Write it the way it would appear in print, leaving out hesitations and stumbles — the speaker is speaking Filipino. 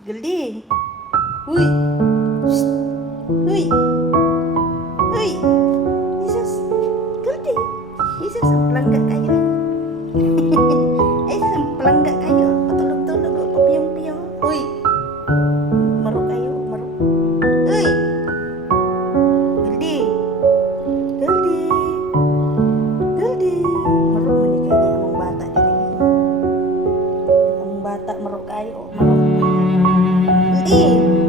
Galdi. Huy. Shh. Huy. Huy. Jesus. Galdi. Jesus, pelangga kayo. Jesus, pelangga kayo. Patulog-tulog. Papiyong-piyong. Huy. Maruk kayo. Maruk. Huy. Galdi. Galdi. Galdi. Maruk menikah ni among bata diri. Among bata maruk kayo. Maruk. Galdi.